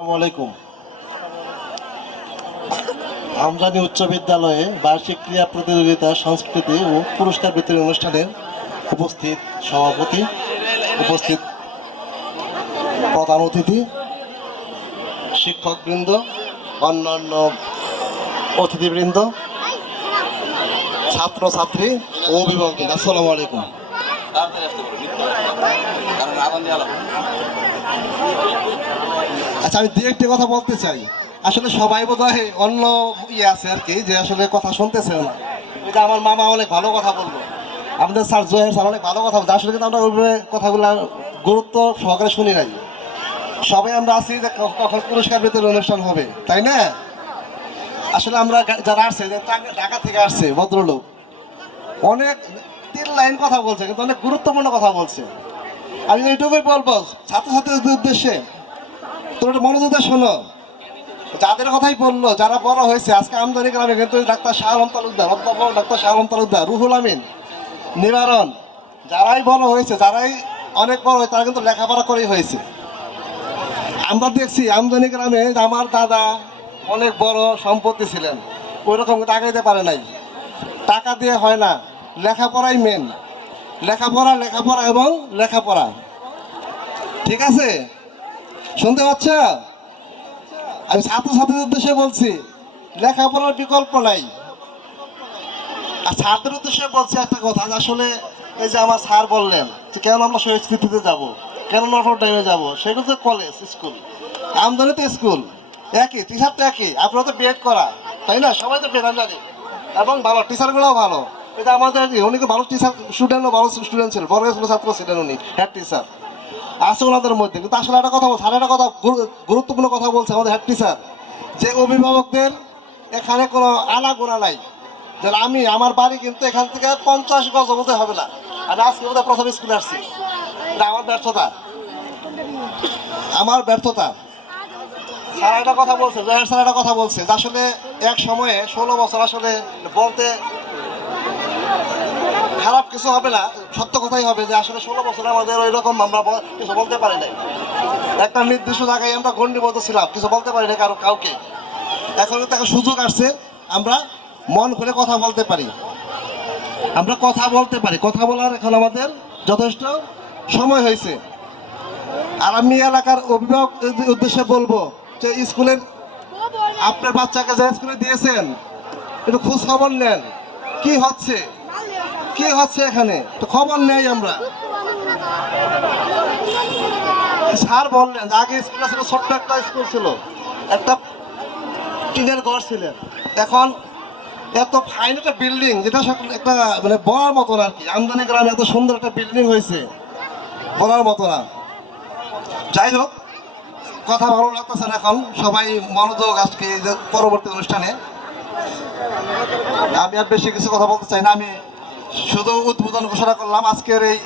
আসসালামাইকুম। আমজানি উচ্চ বিদ্যালয়ে বার্ষিক ক্রীড়া প্রতিযোগিতা, সংস্কৃতি ও পুরস্কার বিতরণী অনুষ্ঠানের উপস্থিত সভাপতি, উপস্থিত প্রধান অতিথি, শিক্ষকবৃন্দ, অন্যান্য অতিথিবৃন্দ, ছাত্রছাত্রী ও অভিভাবকবৃন্দ, আসসালামু আলাইকুম। আচ্ছা, আমি দু একটি কথা বলতে চাই। আসলে সবাই বোধহয় অন্য আছে আর কি, যে আসলে কথা শুনতেছে না। এটা আমার মামা অনেক ভালো কথা বললো, আমাদের স্যার জয়ের স্যার অনেক ভালো কথা বলছে। আসলে কিন্তু আমরা ওইভাবে কথাগুলো গুরুত্ব সহকারে শুনি নাই। সবাই আমরা আছি যে কখন পুরস্কার বিতরণ অনুষ্ঠান হবে, তাই না? আসলে আমরা যারা আসছে, ঢাকা থেকে আসছে ভদ্রলোক, অনেক 3 লাইন কথা বলছে, কিন্তু অনেক গুরুত্বপূর্ণ কথা বলছে। আমি এইটুকুই বলবো ছাত্রছাত্রীদের উদ্দেশ্যে, তোমরা মনোযোগ দিয়ে শোনো। যাদের কথাই বললো, যারা বড় হয়েছে আজকে আমদানি গ্রামে, কিন্তু ডাক্তার শাহ আলম তালুকদার, অধ্যাপক ডাক্তার শাহ আলম তালুকদার, রুহুল আমিন, নিবারণ, যারাই বড় হয়েছে, যারাই অনেক বড় হয়েছে, তারা কিন্তু লেখাপড়া করেই হয়েছে। আমরা দেখছি আমদানি গ্রামে আমার দাদা অনেক বড় সম্পত্তি ছিলেন, ওই রকম টাকা দিতে পারে নাই। টাকা দিয়ে হয় না, লেখাপড়াই মেন। লেখাপড়া, লেখাপড়া এবং লেখাপড়া। ঠিক আছে, শুনতে পাচ্ছ? আমি ছাত্রছাত্রীদের উদ্দেশ্যে বলছি, লেখাপড়ার বিকল্প নাই। আর ছাত্রের উদ্দেশ্যে বলছি একটা কথা, আসলে এই যে আমার স্যার বললেন যে কেন আমরা শহীদ স্মৃতিতে যাবো, কেন নটর ডেমে যাবো, সেগুলো তো কলেজ, স্কুল, আমদানি তো স্কুল একই, টিচার তো একই। আপনারা তো বিএড করা, তাই না? সবাই তো বিএড জানি, এবং ভালো টিচারগুলোও ভালো। এটা আমাদের উনি তো ভালো টিচার, স্টুডেন্টও ভালো স্টুডেন্ট ছিলেন, বড় স্কুলের ছাত্র ছিলেন উনি, হেড টিচার আছে ওনাদের মধ্যে। কিন্তু আসলে একটা কথা, স্যার একটা কথা, গুরুত্বপূর্ণ কথা বলছে আমাদের হেড টিচার, যে অভিভাবকদের এখানে কোনো আনাগোনা নাই। যে আমি, আমার বাড়ি কিন্তু এখান থেকে 50 গজ বলতে হবে না, আমি আজকে বোধহয় প্রথম স্কুলে আসছি। এটা আমার ব্যর্থতা, আমার ব্যর্থতা। স্যার একটা কথা বলছে, জহের স্যার একটা কথা বলছে, যে আসলে এক সময়ে 16 বছর, আসলে বলতে খারাপ কিছু হবে না, সত্য কথাই হবে, যে আসলে 16 বছর আমাদের ওই রকম আমরা কিছু বলতে পারি নাই। একটা নির্দিষ্ট জায়গায় আমরা গণ্ডিবদ্ধ ছিলাম, কিছু বলতে পারি না কাউকে। এখন কিন্তু একটা সুযোগ আসছে, আমরা মন খুলে কথা বলতে পারি, আমরা কথা বলতে পারি। কথা বলার এখন আমাদের যথেষ্ট সময় হয়েছে। আর আমি এলাকার অভিভাবক উদ্দেশ্যে বলবো, যে স্কুলের আপনার বাচ্চাকে যে স্কুলে দিয়েছেন, একটু খোঁজ খবর নেন, কি হচ্ছে, কি হচ্ছে এখানে, তো খবর নেই আমরা। স্যার বললেন যে আগে স্কুল ছিল, ছোট্ট একটা স্কুল ছিল, একটা টিনের ঘর ছিলেন, এখন এত ফাইন একটা বিল্ডিং, যেটা একটা মানে বলার মতো না আর কি। আমদানি গ্রামে এত সুন্দর একটা বিল্ডিং হয়েছে, বলার মতো না। যাই হোক, কথা ভালো লাগতেছে না, এখন সবাই মনোযোগ আজকে পরবর্তী অনুষ্ঠানে। আমি আর বেশি কিছু কথা বলতে চাই না, আমি শুধু উদ্বোধন ঘোষণা করলাম, আজকের এই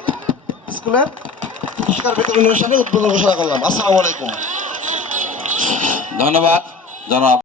স্কুলের পুরস্কার বিতরণ অনুষ্ঠানে উদ্বোধন ঘোষণা করলাম। আসসালামু আলাইকুম, ধন্যবাদ জনাব।